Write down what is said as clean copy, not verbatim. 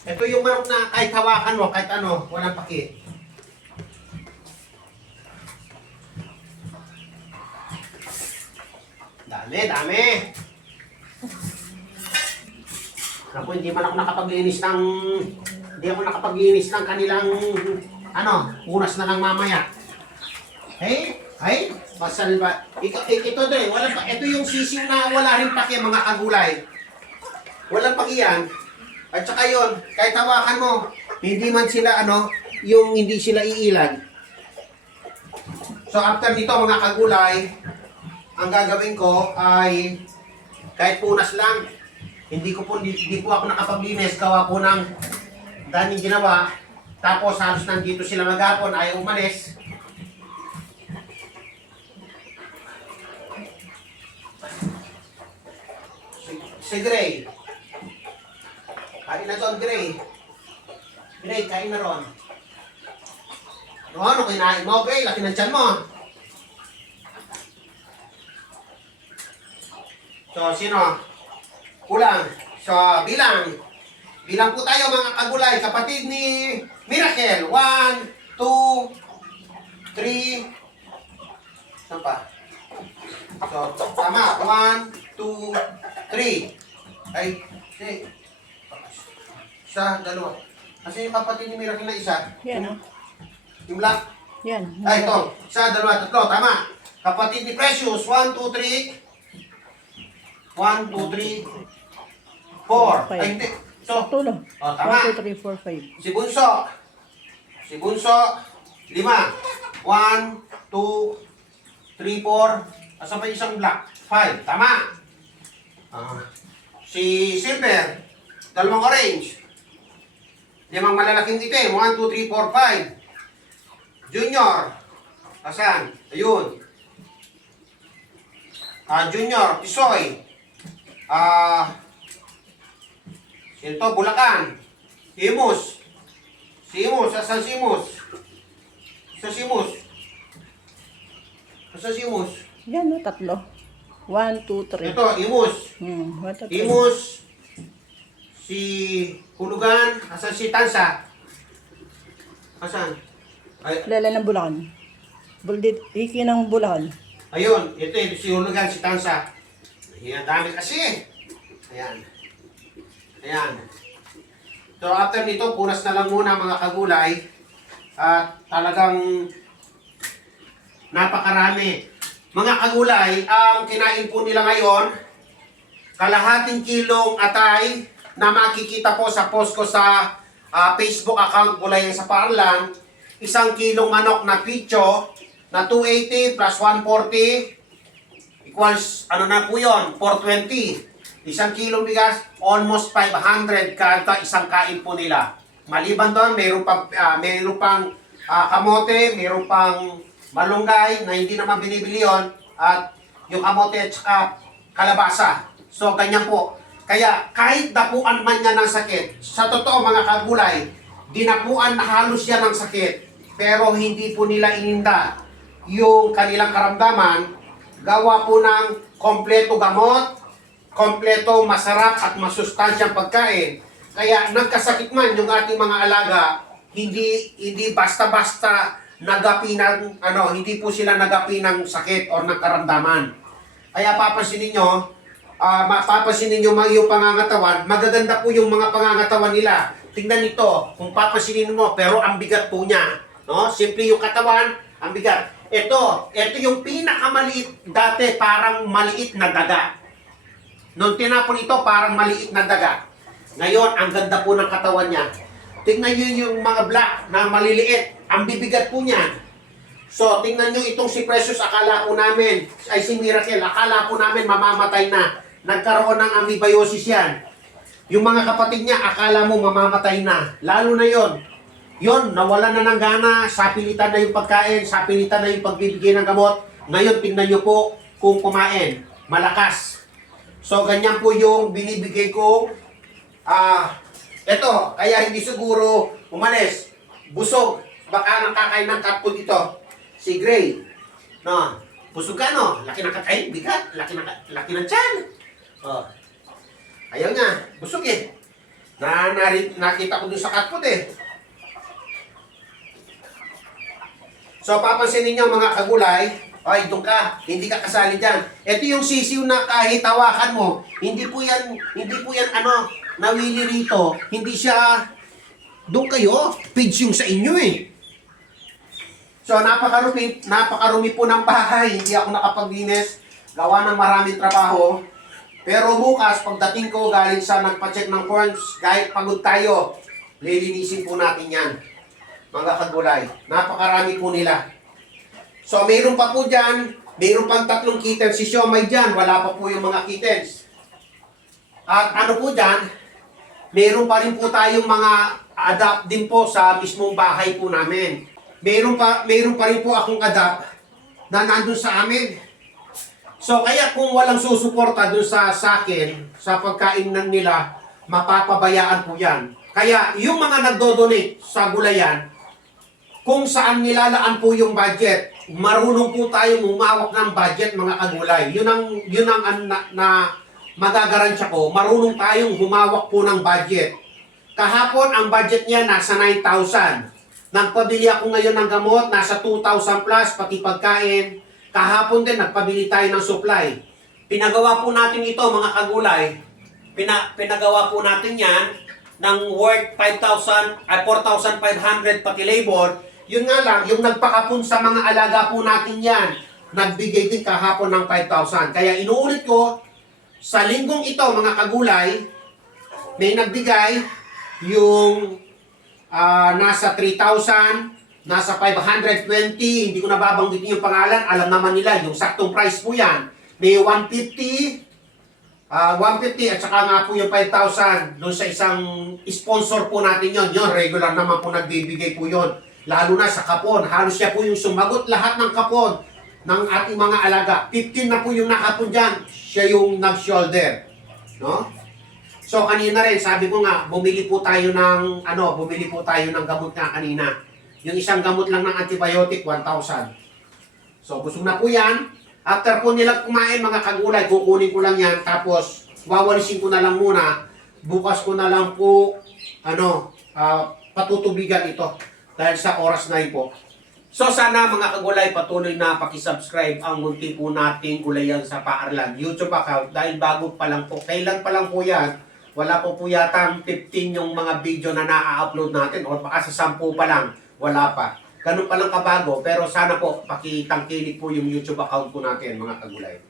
Ito yung manok na kahit hawakan mo, kahit ano, walang paki. Dami, dami. Ako, hindi man ako nakapaglinis ng kanilang, unas na lang mamaya. Ay, masal ba? Ito din, wala pa. Ito yung sisiw na wala rin paki, mga kagulay. Walang paki yan. At saka yun, kahit hawakan mo, hindi man sila, yung hindi sila iilag. So after dito, mga kagulay, ang gagawin ko ay, kahit punas lang, hindi po ako nakapaglinis, gawa po ng daming ginawa. Tapos halos nandito sila maghapon, ayaw umalis. Si Gray. Kain na doon, Gray. Gray, kain na ron. Ano kinain mo, Gray? Laki ng tiyan mo. So, sino? Kulang. So, bilang. Bilang po tayo, mga kagulay. Kapatid ni Miracle. 1, 2, 3. Saan pa? So, tama. 1, 2, 3. Ay, okay. Isa, dalawa. Kasi yung kapatid ni Miracle na isa. Yan, Yung black. Yan. Ay, ito. Isa, dalawa, tatlo. Tama. Kapatid ni Precious. 1, 2, 3. 1, 2, 3. 4. Ay, hindi. So, Tulo. tama. 1, 2, 3, 4, 5. Si Bunso. Si Bunso. 5. 1, 2, 3, 4. Asan pa yung isang black? 5. Tama. Si Silver. 2 orange. 5 malalaking itim. 1, 2, 3, 4, 5. Junior. Asan? Ayun. Junior. Tisoy. Ito, Bulacan. Imus. Si Imus. Asan si Imus? Asan si Imus? Asan si Imus? Yan, tatlo. 1, 2, 3. Ito, Imus. 1, 2, 3. Imus. Si Hulugan. Asan si Tansa? Asan? Ay, Lala ng Bulacan. Buldit, iki ng Bulacan. ayun. Ito, si Hulugan, si Tansa. Ayan, dami kasi. Ayan. Ayan. So, after nito, punas na lang muna, mga kagulay. At talagang napakarami. Mga kagulay, ang kinain po nila ngayon, kalahating kilong atay na makikita po sa post ko sa Facebook account Gulayan sa Parlan. 1 kilong manok na picho na 280 plus 140 equals, na po yun, 420. 1 kilong bigas, almost 500 kada isang kain po nila. Maliban doon, mayroon pang kamote, mayroon pang malunggay na hindi naman binibili yon, at yung kamote at saka kalabasa. So, ganyan po. Kaya, kahit dapuan man niya ng sakit, sa totoo mga kagulay, dinapuan na halos yan ng sakit, pero hindi po nila ininda yung kanilang karamdaman, gawa po ng kompleto gamot, kompleto masarap at masustansyang pagkain. Kaya nagkasakit man yung ating mga alaga, hindi basta-basta nagapi ng hindi po sila nagapi ng sakit o ng karamdaman. Kaya papansinin niyo yung pangangatawan, magaganda po yung mga pangangatawan nila. Tingnan nito, kung papansinin mo, pero ang bigat po niya, no? Simple yung katawan, ang bigat. Ito yung pinakamaliit dati, parang maliit na daga. Nung tinapon ito, parang maliit na daga. Ngayon, ang ganda po ng katawan niya. Tingnan niyo yung mga black na maliliit. Ang bibigat po niya. So, tingnan niyo itong si Precious, akala po namin, ay si Miracle, akala po namin mamamatay na. Nagkaroon ng amoebiosis yan. Yung mga kapatid niya, akala mo mamamatay na. Lalo na yon. Yon, nawala na ng gana, sapilitan na yung pagkain, sapilitan na yung pagbibigay ng gamot. Ngayon, tingnan niyo po kung kumain. Malakas. So, ganyan po yung binibigay ko. Ito, kaya hindi siguro umalis. Busog. Baka nakakain ng cat food ito. Si Gray. No, busog ka, no? Laki ng kakain, bigat. Laki ng tiyan. Oh. Ayaw niya. Busog eh. Nakita ko dun sa cat food eh. So, papansin ninyo mga kagulay, ay, doon ka, hindi ka kasali dyan. Ito yung sisiw na kahit hawakan mo, hindi po yan nawili rito. Hindi siya, doon kayo, page yung sa inyo eh. So, napakarumi po ng bahay. Hindi ako nakapaglinis. Gawa ng maraming trabaho. Pero bukas, pagdating ko galing sa nagpa-check ng corns, kahit pagod tayo, lilinisin po natin yan. Mga kagulay. Napakarami po nila. So, mayroon pa po dyan. Mayroon pang 3 kittens. Si Siomay dyan, wala pa po yung mga kittens. At ano po dyan, mayroon pa rin po tayong mga adapt din po sa mismong bahay po namin. Mayroon pa rin po akong adapt na nandun sa amin. So, kaya kung walang susuporta dun sa akin, sa pagkain ng nila, mapapabayaan po yan. Kaya, yung mga nagdo-donate sa gulayan, kung saan nilalaan po yung budget, marunong po tayong humawak ng budget mga kagulay. Yun ang magagaransya ko, marunong tayong humawak po ng budget. Kahapon, ang budget niya nasa 9,000. Nagpabili ako ngayon ng gamot, nasa 2,000 plus, pati pagkain. Kahapon din, nagpabili tayo ng supply. Pinagawa po natin ito, mga kagulay. Pinagawa po natin yan ng worth 4,500 pati labor. Yun nga lang, yung nagpakapon sa mga alaga po natin yan, nagbigay din kahapon ng 5,000. Kaya inuulit ko, sa linggong ito, mga kagulay, may nagbigay yung nasa 3,000, nasa 520, hindi ko nababanggitin yung pangalan, alam naman nila, yung saktong price po yan. May 150 at saka nga po yung 5,000 doon sa isang sponsor po natin yon. Yon, regular naman po nagbibigay po yon. Lalo na sa kapon. Halos siya po yung sumagot lahat ng kapon ng ating mga alaga. 15 na po yung nakapon dyan. Siya yung nag-shoulder. No? So kanina rin, sabi ko nga, bumili po tayo ng gamot nga kanina. Yung isang gamot lang ng antibiotic, 1,000. So busog na po yan. After po nila kumain mga kagulay, kukunin ko lang yan. Tapos wawalisin ko na lang muna. Bukas ko na lang po patutubigan ito. Dahil sa oras na yun po. So sana mga kagulay patuloy na pakisubscribe ang munti po nating Gulayan sa Paaralan YouTube account dahil bago pa lang po. Kailan pa lang po yan. Wala po yata 15 yung mga video na na-upload natin o baka sa 10 pa lang. Wala pa. Ganun pa lang kabago pero sana po pakitangkilik po yung YouTube account po natin mga kagulay.